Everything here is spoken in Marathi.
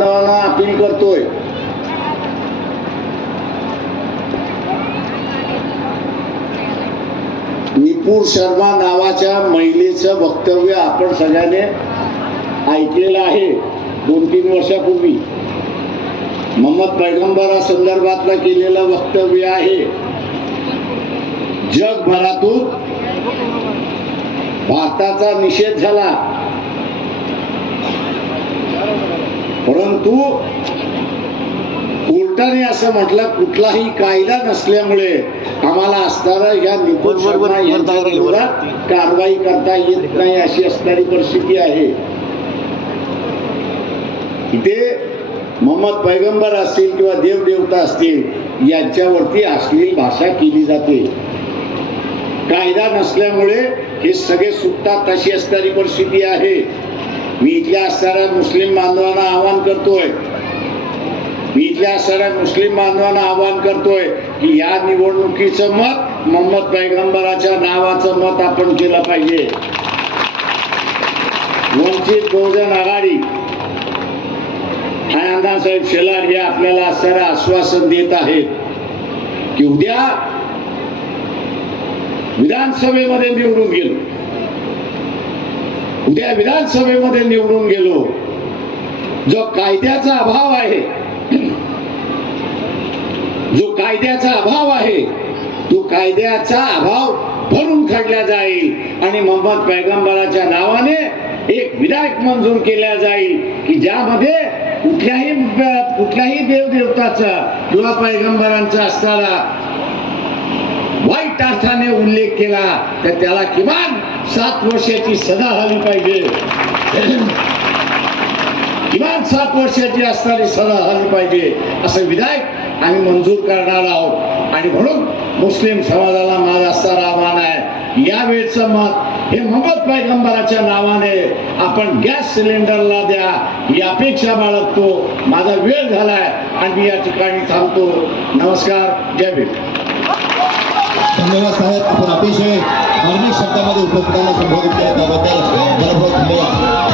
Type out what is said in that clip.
अपील करतोय, निपुर शर्मा नावाच्या महिलेचं वक्तव्य आपण सगळ्यांनी ऐकलेलं आहे. 2-3 वर्षापूर्वी मोहम्मद पैगंबरा संदर्भातलं केलेलं वक्तव्य आहे. जगभरातून भारताचा निषेध झाला, परंतु कोर्टाने असं म्हटलं कुठलाही कायदा नसल्यामुळे आम्हाला असणारा या निपुण शर्मा यांच्यावर कारवाई करता येत नाही, अशी असणारी परिस्थिती आहे. इथे मोहम्मद पैगंबर असतील किंवा देवदेवता असतील यांच्यावरती अश्लील भाषा केली जाते. कायदा नसल्यामुळे हे सगळे सुटतात, तशी असणारी परिस्थिती आहे. मी इथल्या असणाऱ्या मुस्लिम बांधवांना आवाहन करतोय की या निवडणुकीचं मत मोहम्मद पैगंबराच्या नावाचं मत आपण केलं पाहिजे. वंचित बहुजन आघाडी आणि अण्णासाहेब शेलार हे आपल्याला असणारं आश्वासन देत आहेत की उद्या विधानसभेमध्ये निवडून गेलो, जो कायद्याचा अभाव आहे तो कायद्याचा अभाव भरून काढला जाईल आणि मोहम्मद पैगंबराच्या नावाने एक विधेयक मंजूर केल्या जाईल की ज्यामध्ये कुठल्याही देवदेवताचा किंवा पैगंबरांचा असणारा वाईट अर्थाने उल्लेख केला तर त्याला किमान 7 वर्षाची सजा झाली पाहिजे. किमान 7 वर्षाची असणारी सजा झाली पाहिजे असं विधेयक आम्ही मंजूर करणार आहोत. आणि म्हणून मुस्लिम समाजाला माझं असणारं आव्हान आहे, यावेळचं मत हे मोहम्मद पैगंबराच्या नावाने आपण गॅस सिलेंडरला द्या ही अपेक्षा बाळगतो. माझा वेळ झालाय आणि मी या ठिकाणी थांबतो. नमस्कार, जय भीम. धन्यवाद साहेब, आपण अतिशय मार्मिक शब्दामध्ये उपस्थितांना संबोधित केलं त्याबद्दल धन्यवाद.